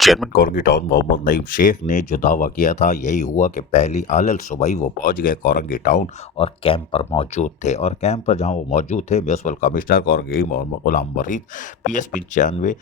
Chairman Korangi town Mohammad Naeem Sheikh ने जो दावा किया था यही हुआ कि पहली आलल सुबह ही वो पहुंच गए कोरंगी टाउन और कैंप पर मौजूद थे। और कैंप पर जहां वो मौजूद थे, म्यूनसिपल कमिश्नर कोरंगी मोहम्मद गुलाम वरीद, पीएसपी 95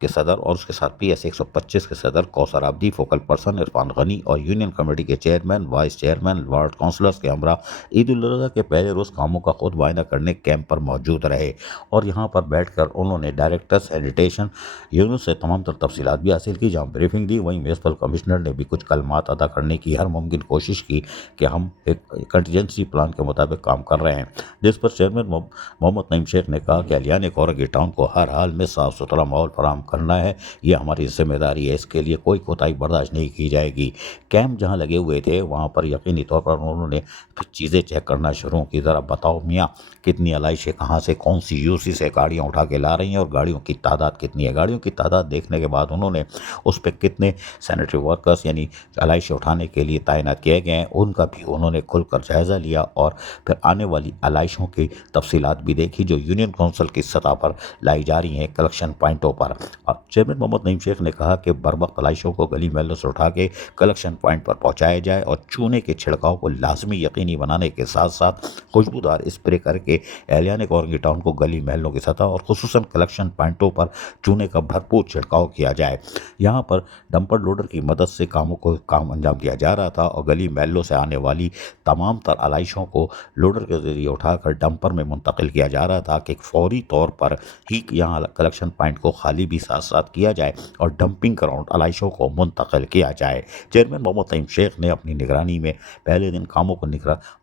के सदर और उसके साथ पीएस 125 के सदर कौसर अब्दी, फोकल पर्सन इरफान गनी और यूनियन कमेटी के chairman, vice chairman, ward councillors के हमरा ईद उल अजहा के पहले रोज़ कामों का खुद मुआयना करने कैंप पर मौजूद रहे। और यहाँ पर बैठकर उन्होंने डायरेक्टर सैनिटेशन यूनिट से तमाम तर तफसीलात भी हासिल की, जहाँ ब्रीफिंग दी। वहीं म्यूनसिपल कमिश्नर ने भी कुछ कलमात अदा करने की हर मुमकिन कोशिश की कि हम एक कंटीजेंसी प्लान के मुताबिक काम कर रहे हैं, जिस पर चेयरमैन मोहम्मद नईम शेख ने कहा कि अलियान कोरंगी टाउन को हर हाल में साफ़ सुथरा माहौल फराहम करना है, ये हमारी जिम्मेदारी है, इसके लिए कोई कोताही बर्दाश्त नहीं की जाएगी। कैंप जहां लगे हुए थे वहां पर यकीनी तौर पर उन्होंने फिर चीज़ें चेक करना शुरू की। ज़रा बताओ मियाँ, कितनी एलाइशें कहाँ से कौन सी यूसी से गाड़ियाँ उठा के ला रही हैं और गाड़ियों की तादाद कितनी है। गाड़ियों की तादाद देखने के बाद उन्होंने उस पर कितने सैनिटरी वर्कर्स यानी एलाइशें उठाने के लिए तैनात किए गए हैं उनका भी उन्होंने खुलकर जायज़ा लिया और फिर आने वाली एलाइशों की तफसीलात भी देखी जो यूनियन काउंसिल की सतह पर लाई जा रही हैं कलेक्शन पॉइंटों पर। चेयरमैन मोहम्मद नईम शेख ने कहा कि बर्वक्त तलाशियों को गली महलों से उठा के कलेक्शन पॉइंट पर पहुंचाया जाए और चूने के छिड़काव को लाजमी यकीनी बनाने के साथ साथ खुशबूदार स्प्रे करके एहलियान कोरंगी टाउन को गली महलों की सतह और खुसूसन कलेक्शन पॉइंटों पर चूने का भरपूर छिड़काव किया जाए। यहाँ पर डंपर लोडर की मदद से काम अंजाम दिया जा रहा था और गली महलों से आने वाली तमाम तर आलाइशों को लोडर के जरिए उठाकर डंपर में मुंतकिल किया जा रहा था कि फौरी तौर पर ही यहाँ कलेक्शन पॉइंट को खाली भी साथ साथ किया जाए और डंपिंग ग्राउंड आलाइशों को मुंतकिल किया जाए। चेयरमैन मोहम्मद नईम शेख ने अपनी निगरानी में पहले दिन कामों को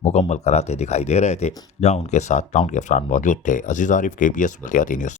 मुकम्मल कराते दिखाई दे रहे थे, जहाँ उनके साथ टाउन के अफसरान मौजूद थे। अजीज आरिफ, KBS बतियाती न्यूज़।